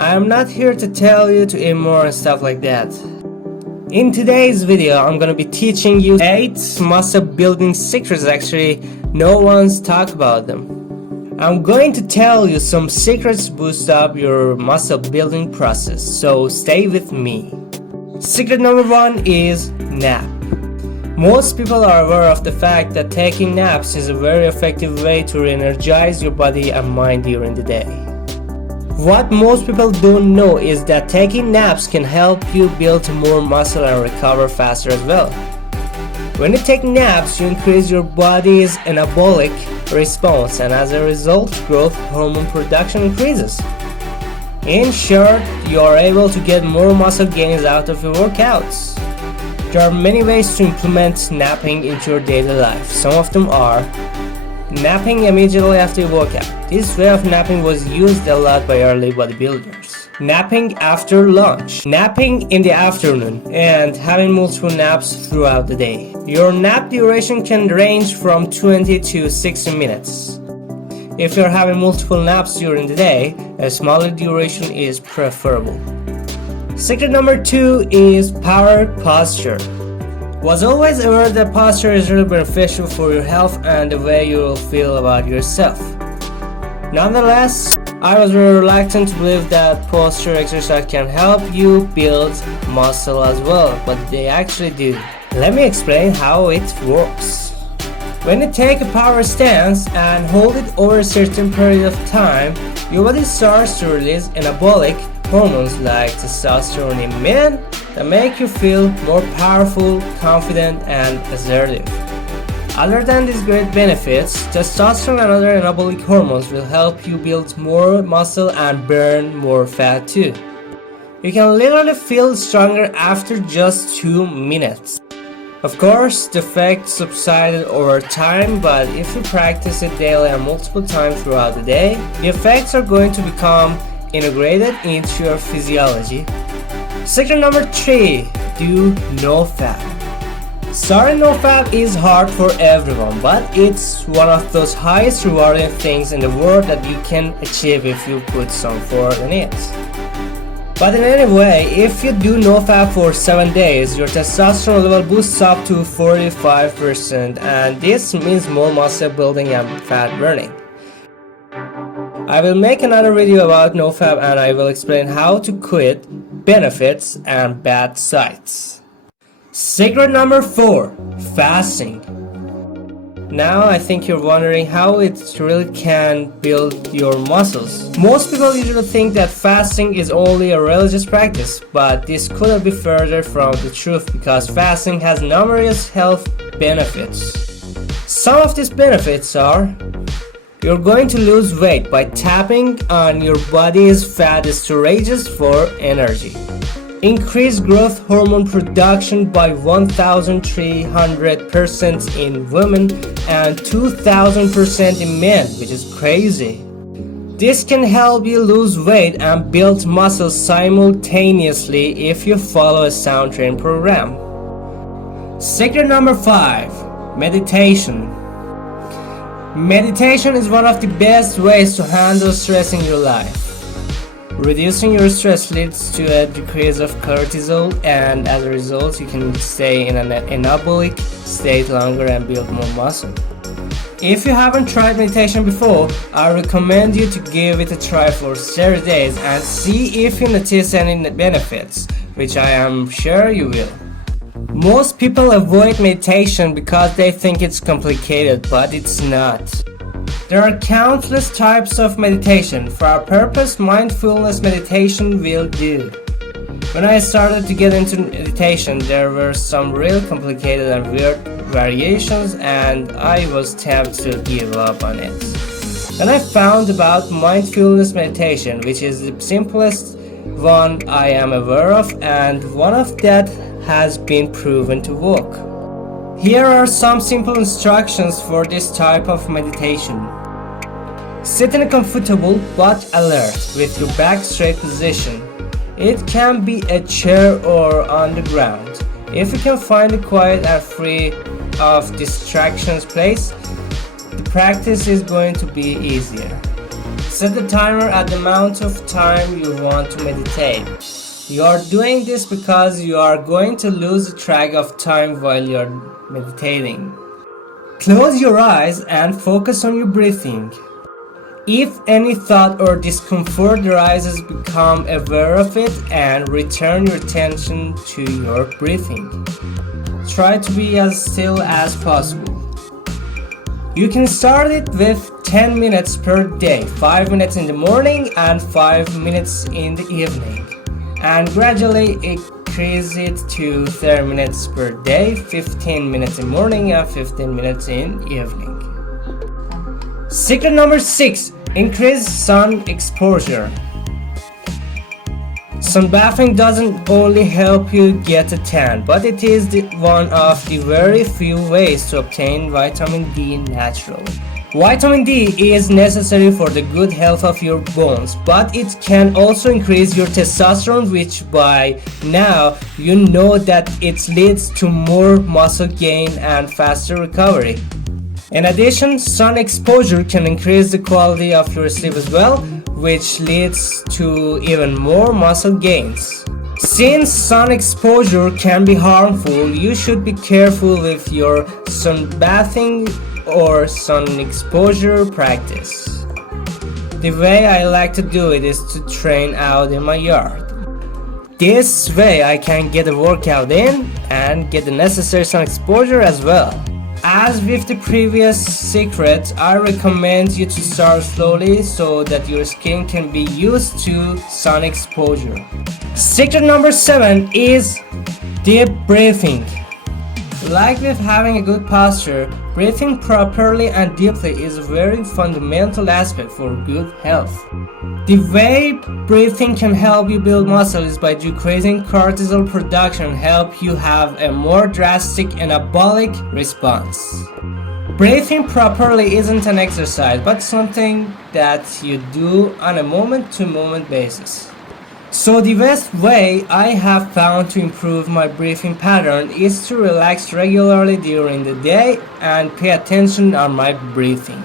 I am not here to tell you to eat more and stuff like that. In today's video, I'm gonna be teaching you 8 muscle building secrets. Actually, no one's talked about them. I'm going to tell you some secrets to boost up your muscle building process, so stay with me. Secret number 1 is nap. Most people are aware of the fact that taking naps is a very effective way to re-energize your body and mind during the day. What most people don't know is that taking naps can help you build more muscle and recover faster as well. When you take naps, you increase your body's anabolic response, and as a result, growth hormone production increases. In short, you are able to get more muscle gains out of your workouts. There are many ways to implement napping into your daily life. Some of them are napping immediately after your workout. This way of napping was used a lot by early bodybuilders. Napping after lunch, napping in the afternoon, and having multiple naps throughout the day. Your nap duration can range from 20 to 60 minutes. If you're having multiple naps during the day, a smaller duration is preferable. Secret number 2 is power posture. Was always aware that posture is really beneficial for your health and the way you will feel about yourself. Nonetheless, I was very reluctant to believe that posture exercise can help you build muscle as well, but they actually do. Let me explain how it works. When you take a power stance and hold it over a certain period of time, your body starts to release anabolic hormones like testosterone in men that make you feel more powerful, confident, and assertive. Other than these great benefits, testosterone and other anabolic hormones will help you build more muscle and burn more fat too. You can literally feel stronger after just 2 minutes. Of course, the effect subsided over time, but if you practice it daily and multiple times throughout the day, the effects are going to become integrated into your physiology. Secret number 3, do no fap. Starting no fap is hard for everyone, but it's one of those highest rewarding things in the world that you can achieve if you put some effort in it. But in any way, if you do no fap for 7 days, your testosterone level boosts up to 45%, and this means more muscle building and fat burning. I will make another video about nofap and I will explain how to quit, benefits, and bad sides. Secret number 4, fasting. Now I think you're wondering how it really can build your muscles. Most people usually think that fasting is only a religious practice, but this couldn't be further from the truth because fasting has numerous health benefits. Some of these benefits are: you're going to lose weight by tapping on your body's fat storages for energy. Increase growth hormone production by 1,300% in women and 2,000% in men, which is crazy. This can help you lose weight and build muscle simultaneously if you follow a sound training program. Secret number 5, meditation. Meditation is one of the best ways to handle stress in your life. Reducing your stress leads to a decrease of cortisol, and as a result, you can stay in an anabolic state longer and build more muscle. If you haven't tried meditation before, I recommend you to give it a try for 30 days and see if you notice any benefits, which I am sure you will. Most people avoid meditation because they think it's complicated, but it's not. There are countless types of meditation. For our purpose, mindfulness meditation will do. When I started to get into meditation, there were some real complicated and weird variations, and I was tempted to give up on it. Then I found about mindfulness meditation, which is the simplest one I am aware of, and one of that has been proven to work. Here are some simple instructions for this type of meditation. Sit in a comfortable but alert with your back straight position. It can be a chair or on the ground. If you can find a quiet and free of distractions place, the practice is going to be easier. Set the timer at the amount of time you want to meditate. You are doing this because you are going to lose track of time while you are meditating. Close your eyes and focus on your breathing. If any thought or discomfort arises, become aware of it and return your attention to your breathing. Try to be as still as possible. You can start it with 10 minutes per day, 5 minutes in the morning and 5 minutes in the evening, and gradually increase it to 30 minutes per day, 15 minutes in the morning and 15 minutes in evening. Secret number 6. Increase sun exposure. Sunbathing doesn't only help you get a tan, but it is one of the very few ways to obtain vitamin D naturally. Vitamin D is necessary for the good health of your bones, but it can also increase your testosterone, which by now you know that it leads to more muscle gain and faster recovery. In addition, sun exposure can increase the quality of your sleep as well, which leads to even more muscle gains. Since sun exposure can be harmful, you should be careful with your sunbathing or sun exposure practice. The way I like to do it is to train out in my yard. This way I can get a workout in and get the necessary sun exposure as well. As with the previous secret, I recommend you to start slowly so that your skin can be used to sun exposure. Secret number 7 is deep breathing. Like with having a good posture, breathing properly and deeply is a very fundamental aspect for good health. The way breathing can help you build muscle is by decreasing cortisol production and help you have a more drastic anabolic response. Breathing properly isn't an exercise, but something that you do on a moment-to-moment basis. So the best way I have found to improve my breathing pattern is to relax regularly during the day and pay attention on my breathing.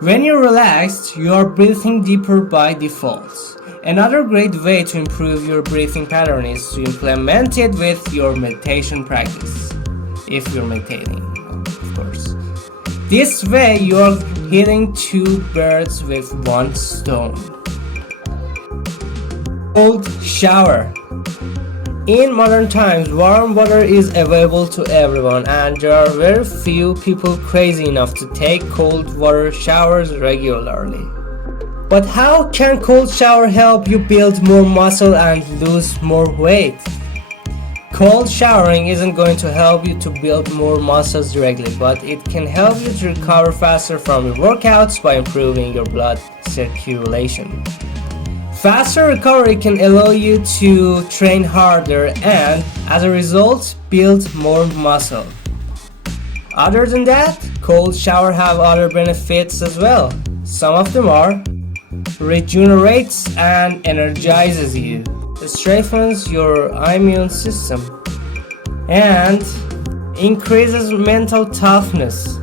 When you're relaxed, you are breathing deeper by default. Another great way to improve your breathing pattern is to implement it with your meditation practice. If you're meditating, of course. This way you are hitting 2 birds with 1 stone. Cold shower. In modern times, warm water is available to everyone, and there are very few people crazy enough to take cold water showers regularly. But how can cold shower help you build more muscle and lose more weight? Cold showering isn't going to help you to build more muscles directly, but it can help you to recover faster from your workouts by improving your blood circulation. Faster recovery can allow you to train harder and, as a result, build more muscle. Other than that, cold shower have other benefits as well. Some of them are: regenerates and energizes you, strengthens your immune system, and increases mental toughness.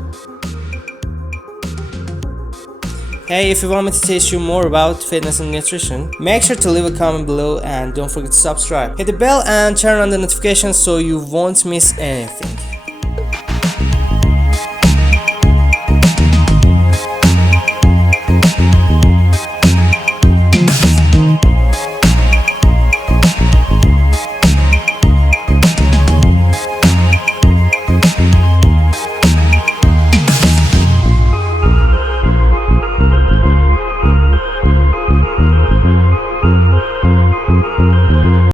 Hey, if you want me to teach you more about fitness and nutrition, make sure to leave a comment below and don't forget to subscribe. Hit the bell and turn on the notifications so you won't miss anything.